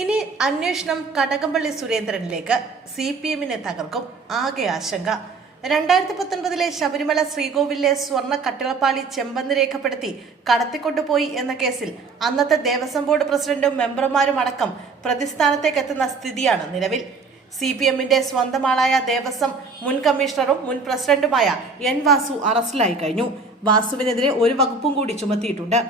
ഇനി അന്വേഷണം കടകംപള്ളി സുരേന്ദ്രനിലേക്ക്. CPM-നെ തകർക്കും. ആകെ ആശങ്ക. 2019 ശബരിമല ശ്രീകോവിലെ സ്വർണ്ണ കട്ടിളപ്പാളി ചെമ്പന്ത് രേഖപ്പെടുത്തി കടത്തിക്കൊണ്ടുപോയി എന്ന കേസിൽ അന്നത്തെ ദേവസ്വം ബോർഡ് പ്രസിഡന്റും മെമ്പർമാരും അടക്കം പ്രതിസ്ഥാനത്തേക്കെത്തുന്ന സ്ഥിതിയാണ് നിലവിൽ. CPM-ന്റെ സ്വന്തം ആളായ ദേവസ്വം മുൻ കമ്മീഷണറും മുൻ പ്രസിഡന്റുമായ N. വാസു അറസ്റ്റിലായി കഴിഞ്ഞു. വാസുവിനെതിരെ ഒരു വകുപ്പും കൂടി ചുമത്തിയിട്ടുണ്ട്.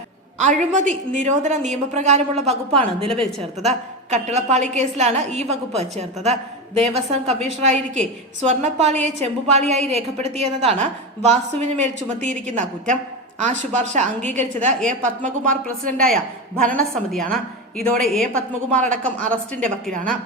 അഴിമതി നിരോധന നിയമപ്രകാരമുള്ള വകുപ്പാണ് നിലവിൽ ചേർത്തത്. കട്ടിളപ്പാളി കേസിലാണ് ഈ വകുപ്പ് ചേർത്തത്. ദേവസ്വം കമ്മീഷണറായിരിക്കെ സ്വർണ്ണപ്പാളിയെ ചെമ്പുപാളിയായി രേഖപ്പെടുത്തിയെന്നതാണ് വാസുവിന് മേൽ ചുമത്തിയിരിക്കുന്ന കുറ്റം. ആ ശുപാർശ അംഗീകരിച്ചത് A. പത്മകുമാർ പ്രസിഡന്റായ ഭരണസമിതിയാണ്. ഇതോടെ A. പത്മകുമാർ അടക്കം അറസ്റ്റിന്റെ വക്കിലാണ്.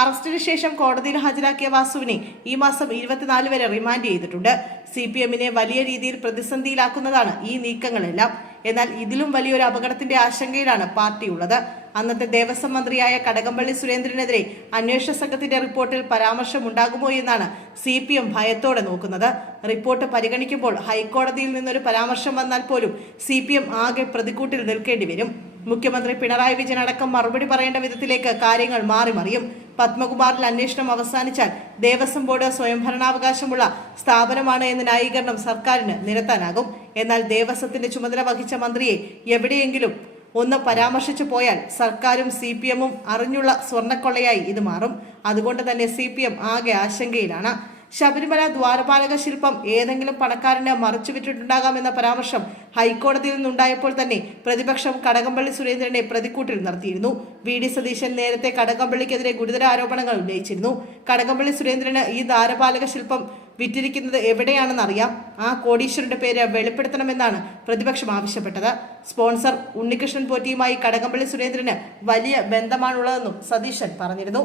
അറസ്റ്റിന് ശേഷം കോടതിയിൽ ഹാജരാക്കിയ വാസുവിനെ ഈ മാസം 24 വരെ റിമാൻഡ് ചെയ്തിട്ടുണ്ട്. CPM-നെ വലിയ രീതിയിൽ പ്രതിസന്ധിയിലാക്കുന്നതാണ് ഈ നീക്കങ്ങളെല്ലാം. എന്നാൽ ഇതിലും വലിയൊരു അപകടത്തിന്റെ ആശങ്കയിലാണ് പാർട്ടിയുള്ളത്. അന്നത്തെ ദേവസ്വം മന്ത്രിയായ കടകംപള്ളി സുരേന്ദ്രനെതിരെ അന്വേഷണ സംഘത്തിന്റെ റിപ്പോർട്ടിൽ പരാമർശമുണ്ടാകുമോ എന്നാണ് CPM ഭയത്തോടെ നോക്കുന്നത്. റിപ്പോർട്ട് പരിഗണിക്കുമ്പോൾ ഹൈക്കോടതിയിൽ നിന്നൊരു പരാമർശം വന്നാൽ പോലും CPM ആകെ പ്രതിക്കൂട്ടിൽ നിൽക്കേണ്ടി വരും. മുഖ്യമന്ത്രി പിണറായി വിജയൻ അടക്കം മറുപടി പറയേണ്ട വിധത്തിലേക്ക് കാര്യങ്ങൾ മാറിമറിയും. പത്മകുമാറിൽ അന്വേഷണം അവസാനിച്ചാൽ ദേവസ്വം ബോർഡ് സ്വയംഭരണാവകാശമുള്ള സ്ഥാപനമാണ് എന്ന ന്യായീകരണം സർക്കാരിന് നിരത്താനാകും. എന്നാൽ ദേവസ്വത്തിന്റെ ചുമതല വഹിച്ച മന്ത്രിയെ എവിടെയെങ്കിലും ഒന്ന് പരാമർശിച്ചു പോയാൽ സർക്കാരും CPM-ഉം അറിഞ്ഞുള്ള സ്വർണ്ണക്കൊള്ളയായി ഇത് മാറും. അതുകൊണ്ട് തന്നെ CPM ആകെ ആശങ്കയിലാണ്. ശബരിമല ദ്വാരപാലക ശില്പം ഏതെങ്കിലും പണക്കാരന് മറച്ചുവിട്ടിട്ടുണ്ടാകാമെന്ന പരാമർശം ഹൈക്കോടതിയിൽ നിന്നുണ്ടായപ്പോൾ തന്നെ പ്രതിപക്ഷം കടകംപള്ളി സുരേന്ദ്രനെ പ്രതിക്കൂട്ടിൽ നിർത്തിയിരുന്നു. VD സതീശൻ നേരത്തെ കടകംപള്ളിക്കെതിരെ ഗുരുതര ആരോപണങ്ങൾ ഉന്നയിച്ചിരുന്നു. കടകംപള്ളി സുരേന്ദ്രന് ഈ ദ്വാരപാലക ശില്പം വിറ്റിരിക്കുന്നത് എവിടെയാണെന്നറിയാം. ആ കോടീശ്വരന്റെ പേര് വെളിപ്പെടുത്തണമെന്നാണ് പ്രതിപക്ഷം ആവശ്യപ്പെട്ടത്. സ്പോൺസർ ഉണ്ണികൃഷ്ണൻ പോറ്റിയുമായി കടകംപള്ളി സുരേന്ദ്രന് വലിയ ബന്ധമാണുള്ളതെന്നും സതീശൻ പറഞ്ഞിരുന്നു.